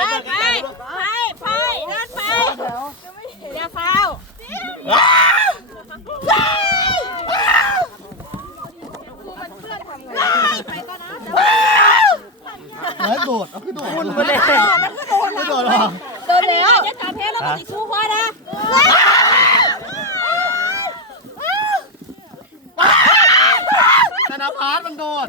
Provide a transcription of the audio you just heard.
ไปไปไปไปเดินไปอย่าฟาวไปโดดเอาไปโดดคุณมาเลยโดดแล้วโดดแล้วจะจับเพลแล้วมันจะคู่ควายนะธนาพาร์ตมันโดด